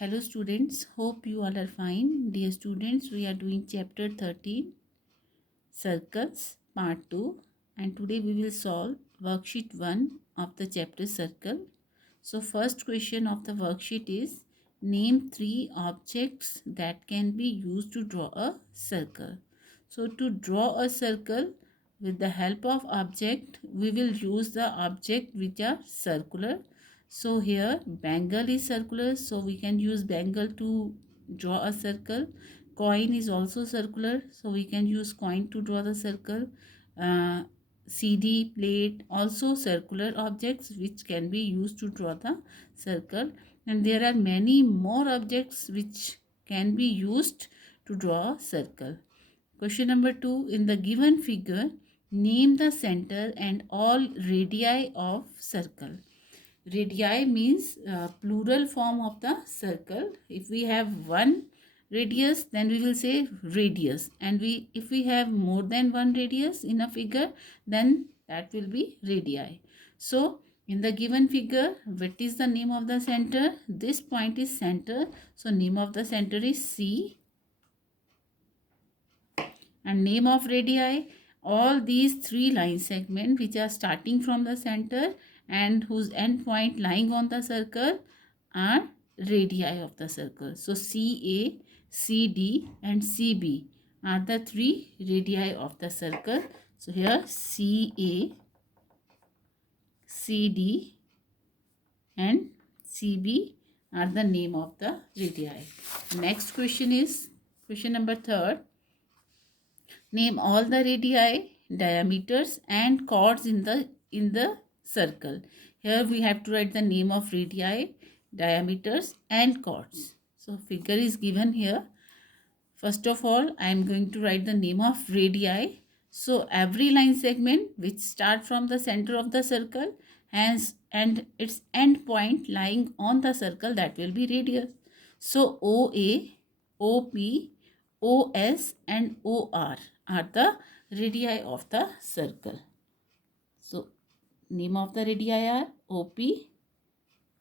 Hello students, hope you all are fine. Dear students, we are doing chapter 13, Circles, part 2, and today we will solve worksheet 1 of the chapter Circle. So first question of the worksheet is, name 3 objects that can be used to draw a circle. So to draw a circle with the help of object, we will use the object which are circular. So here bangle is circular, so we can use bangle to draw a circle. Coin is also circular, so we can use coin to draw the circle. CD, plate, also circular objects which can be used to draw the circle. And there are many more objects which can be used to draw a circle. Question number 2. In the given figure, name the center and all radii of circle. Radii means plural form of the circle. If we have one radius, then we will say radius, and if we have more than one radius in a figure, then that will be radii. So in the given figure, what is the name of the center? This point is center, so name of the center is C. And name of radii, all these 3 line segments which are starting from the center and whose end point lying on the circle are radii of the circle. So CA, CD and CB are the 3 radii of the circle. So here CA, CD and CB are the name of the radii. Next question is question number 3. Name all the radii, diameters and chords in the circle. Here we have to write the name of radii, diameters and chords. So figure is given here. First of all, I am going to write the name of radii. So every line segment which start from the center of the circle and its end point lying on the circle, that will be radius. So OA, OP, OS and OR are the radii of the circle. So name of the radii are OP,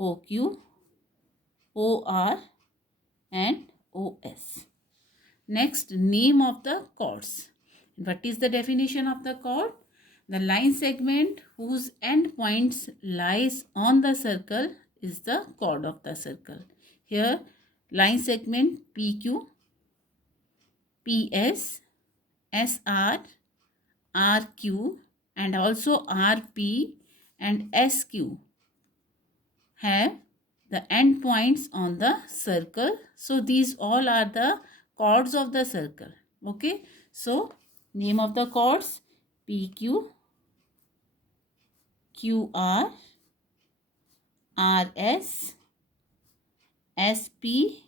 OQ, OR and OS. Next, name of the chords. What is the definition of the chord? The line segment whose end points lies on the circle is the chord of the circle. Here line segment PQ, PS, SR, RQ and also RP and SQ have the end points on the circle. So these all are the chords of the circle. Okay. So name of the chords PQ, QR, RS, SP,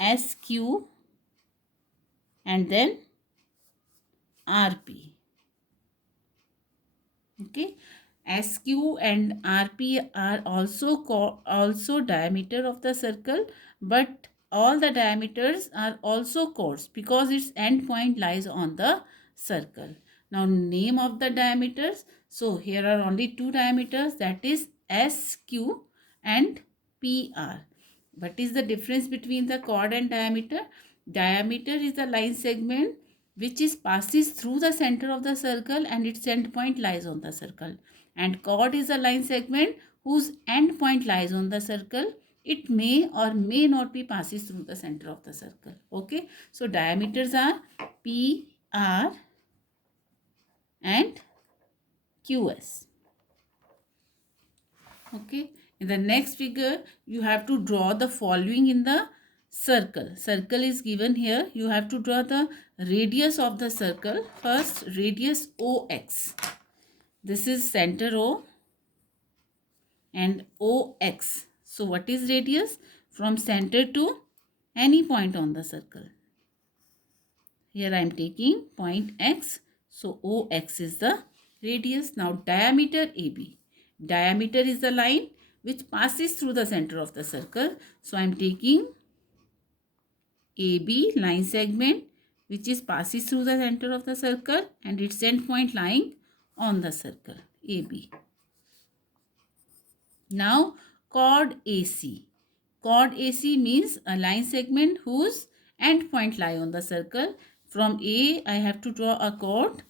SQ and then RP. Okay. SQ and RP are also diameter of the circle, but all the diameters are also chords because its end point lies on the circle. Now name of the diameters. So here are only 2 diameters, that is SQ and PR. What is the difference between the chord and diameter? Diameter is the line segment which passes through the center of the circle and its end point lies on the circle. And chord is a line segment whose end point lies on the circle. It may or may not be passes through the center of the circle. Okay. So diameters are P, R and QS. Okay. In the next figure, you have to draw the following in the circle. Circle is given here. You have to draw the radius of the circle. First, radius OX. This is center O and OX. So what is radius? From center to any point on the circle. Here I am taking point X. So OX is the radius. Now diameter AB. Diameter is the line which passes through the center of the circle. So I am taking AB line segment which passes through the center of the circle and its end point lying on the circle AB. Now chord AC. Chord AC means a line segment whose end point lie on the circle. From A, I have to draw a chord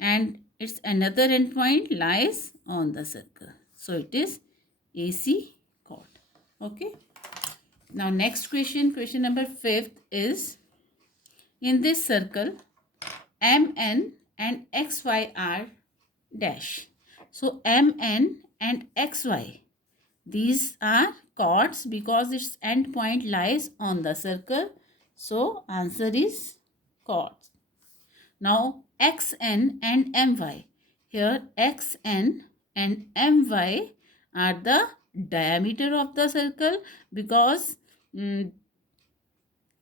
and its another end point lies on the circle. So it is AC chord. Okay. Now next question, question number 5 is, in this circle, MN and XY are dash. So MN and XY, these are chords because its end point lies on the circle. So answer is chords. Now XN and MY. Here XN and MY are the diameter of the circle because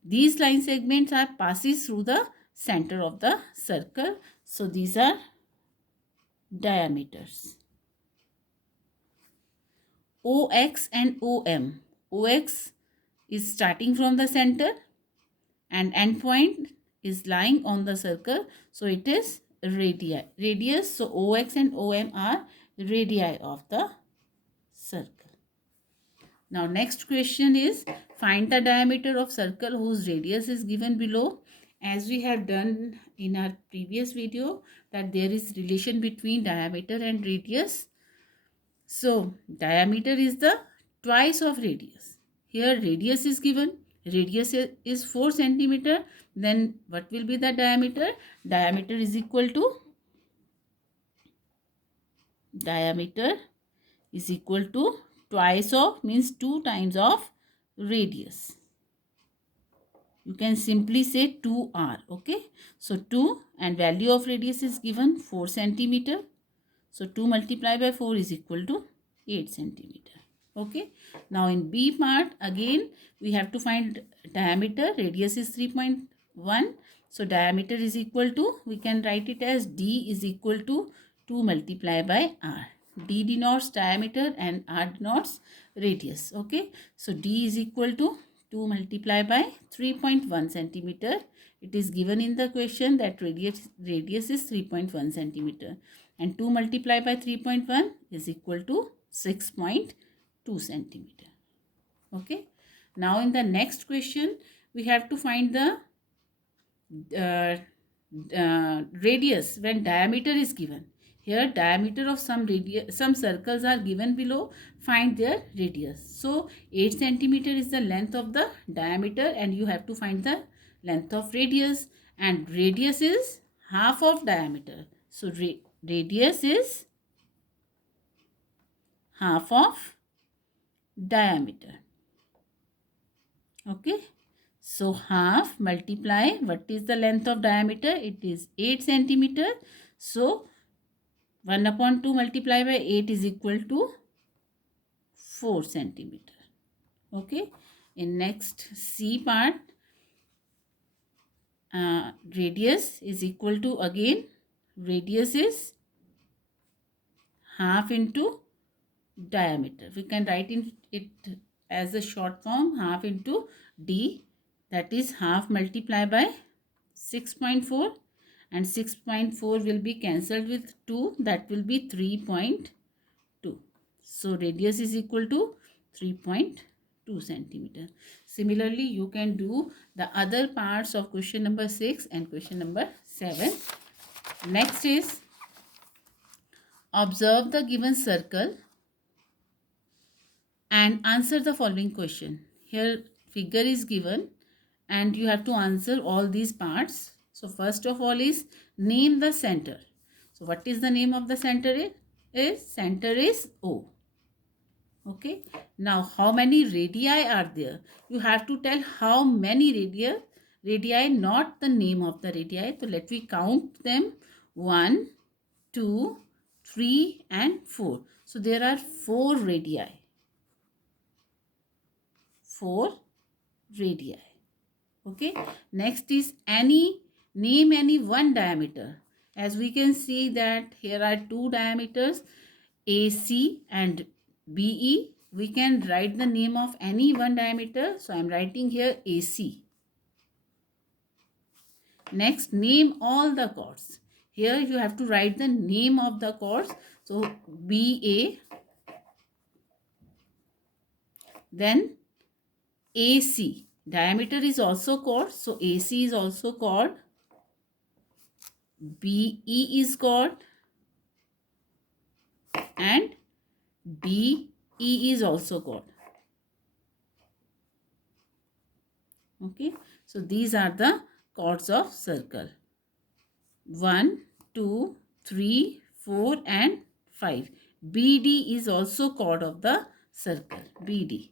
these line segments are passes through the center of the circle. So these are diameters. OX and OM. OX is starting from the center and end point is lying on the circle. So it is radius. So OX and OM are radii of the circle. Now next question is, find the diameter of circle whose radius is given below. As we have done in our previous video, that there is relation between diameter and radius. So diameter is the twice of radius. Here radius is given. Radius is 4 centimeter. Then what will be the diameter? Diameter is equal to twice of, means 2 times of radius. You can simply say 2r. Okay. So 2 and value of radius is given 4 centimeter. So 2 multiplied by 4 is equal to 8 centimeter. Okay. Now in B part, again we have to find diameter. Radius is 3.1. So diameter is equal to, we can write it as D is equal to 2 multiplied by R. D denotes diameter and R denotes radius. Okay. So D is equal to 2 multiplied by 3.1 centimeter. It is given in the question that radius is 3.1 centimeter. And 2 multiplied by 3.1 is equal to 6.2 centimeter. Okay. Now in the next question, we have to find the radius when diameter is given. Here diameter of some circles are given below. Find their radius. So 8 centimeter is the length of the diameter and you have to find the length of radius, and radius is half of diameter. So radius is half of diameter. Okay. So half multiply, what is the length of diameter? It is 8 centimeter. So 1 upon 2 multiplied by 8 is equal to 4 centimeter. Okay. In next C part, radius is equal to, again radius is half into diameter. We can write it as a short form, half into D, that is half multiplied by 6.4, and 6.4 will be cancelled with 2, that will be 3.2. So radius is equal to 3.2 centimeter. Similarly, you can do the other parts of question number 6 and question number 7. Next is, observe the given circle and answer the following question. Here figure is given and you have to answer all these parts. So first of all is, name the center. So what is the name of the center? Center is O. Okay. Now how many radii are there? You have to tell how many radii, not the name of the radii. So let me count them. 1, 2, 3 and 4. So there are 4 radii. 4 radii. Okay. Next is name any one diameter. As we can see that here are 2 diameters, AC and BE. We can write the name of any one diameter. So I am writing here AC. Next, name all the chords. Here you have to write the name of the chords. So BA, then AC. Diameter is also chord. So AC is also chord. BE is chord. And DE is also chord. Okay. So these are the chords of circle. 1, 2, 3, 4 and 5. BD is also chord of the circle. BD.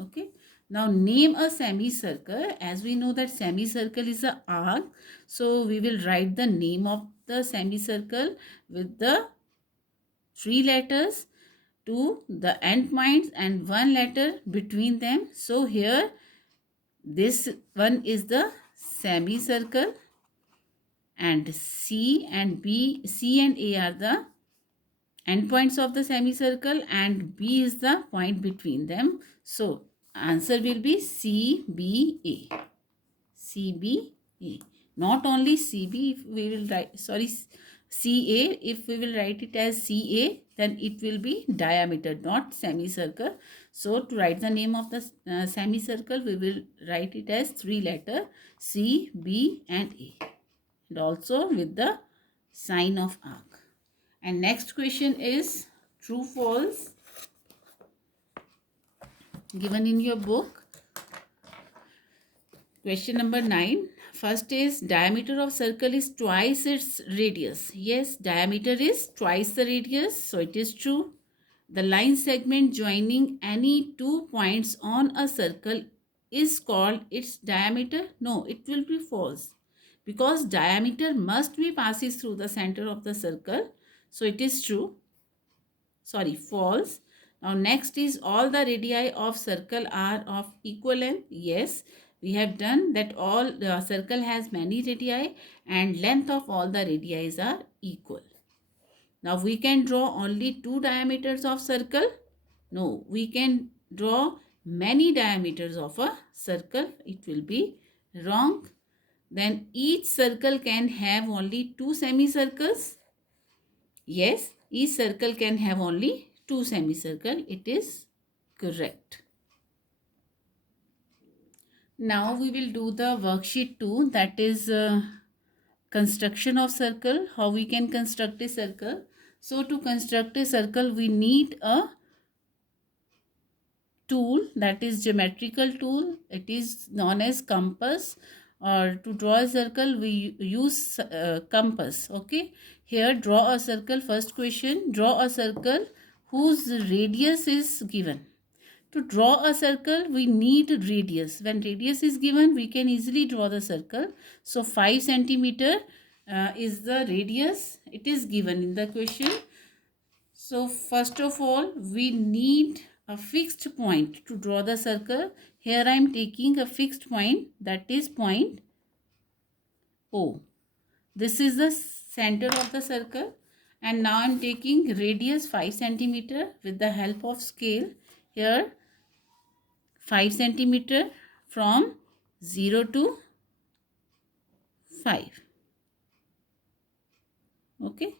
Okay. Now name a semicircle. As we know that semicircle is a arc. So we will write the name of the semicircle with the 3 letters to the end points and 1 letter between them. So here this one is the semicircle, and C and A are the endpoints of the semicircle, and B is the point between them. So answer will be CBA. CBA. Not only CB, if we will write, sorry, CA, if we will write it as CA, then it will be diameter, not semicircle. So to write the name of the semicircle, we will write it as 3 letter C, B and A. And also with the sign of arc. And next question is true false given in your book. Question number 9. First is diameter of circle is twice its radius. Yes, diameter is twice the radius. So it is true. The line segment joining any 2 points on a circle is called its diameter. No, it will be false. Because diameter must be passes through the center of the circle. So it is true. Sorry, false. Now next is all the radii of circle are of equal length. Yes, we have done that. All the circle has many radii and length of all the radii are equal. Now we can draw only 2 diameters of circle. No, we can draw many diameters of a circle. It will be wrong. Then each circle can have only 2 semicircles. Yes, each circle can have only 2 semicircles. It is correct. Now we will do the worksheet 2, that is construction of circle. How we can construct a circle. So to construct a circle we need a tool, that is geometrical tool. It is known as compass, or to draw a circle we use compass. Okay, here draw a circle. First question, draw a circle whose radius is given. To draw a circle we need radius. When radius is given we can easily draw the circle. So 5 centimeter is the radius. It is given in the question. So first of all we need a fixed point to draw the circle. Here I am taking a fixed point, that is point O. This is the center of the circle, and now I am taking radius 5 centimeter with the help of scale. Here 5 centimeter from 0 to 5. Okay.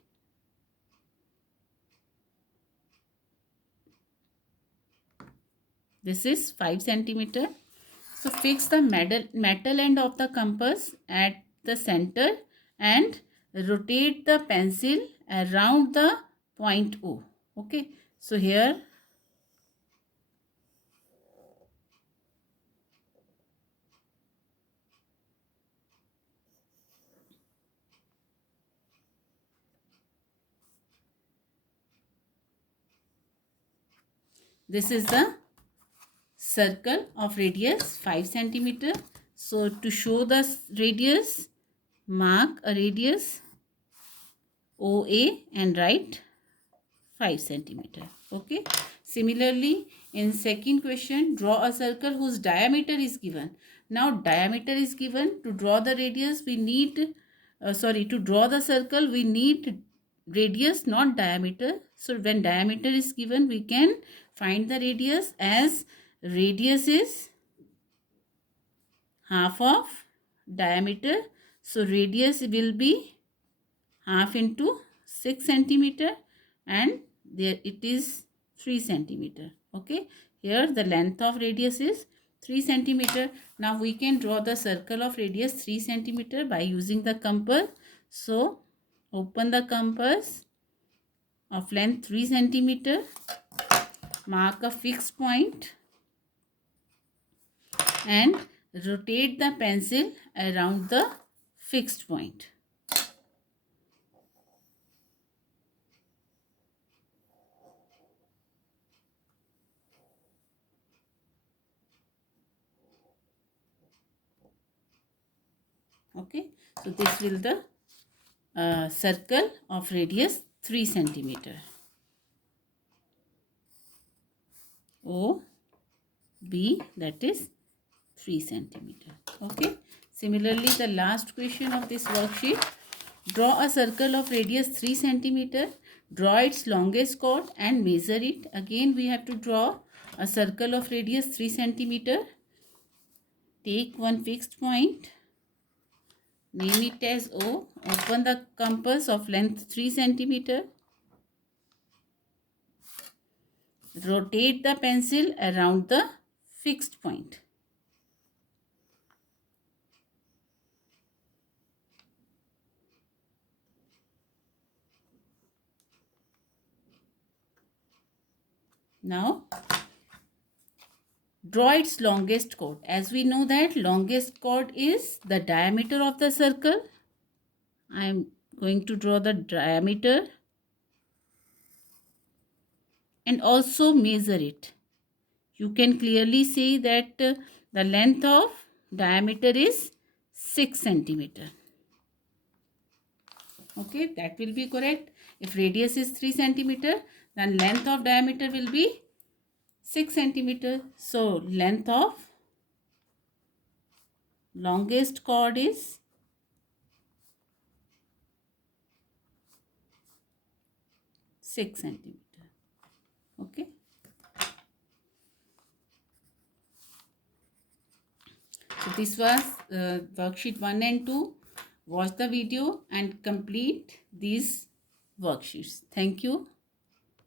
This is 5 centimeter. So fix the metal end of the compass at the center and rotate the pencil around the point O. Okay. So here this is the circle of radius 5 centimeter. So to show the radius, mark a radius OA and write 5 centimeter. Okay. Similarly, in second question, draw a circle whose diameter is given. Now diameter is given. To draw the radius we need, to draw the circle we need radius, not diameter. So when diameter is given we can find the radius as radius is half of diameter. So radius will be half into 6 centimeter and there it is 3 centimeter. Okay. Here the length of radius is 3 centimeter. Now we can draw the circle of radius 3 centimeter by using the compass. So open the compass of length 3 centimeter. Mark a fixed point and rotate the pencil around the fixed point. Okay, so this will the circle of radius 3 centimeter. O B, that is 3 centimeter. Okay, similarly the last question of this worksheet, draw a circle of radius 3 centimeter, draw its longest chord and measure it. Again we have to draw a circle of radius 3 centimeter. Take one fixed point, name it as O, open the compass of length 3 centimeter, rotate the pencil around the fixed point. Now draw its longest chord. As we know that longest chord is the diameter of the circle. I am going to draw the diameter and also measure it. You can clearly see that the length of diameter is 6 centimeter. Okay, that will be correct. If radius is 3 centimeter, then length of diameter will be 6 centimeter. So length of longest chord is 6 centimeter. Okay. So this was worksheet 1 and 2. Watch the video and complete these worksheets. Thank you.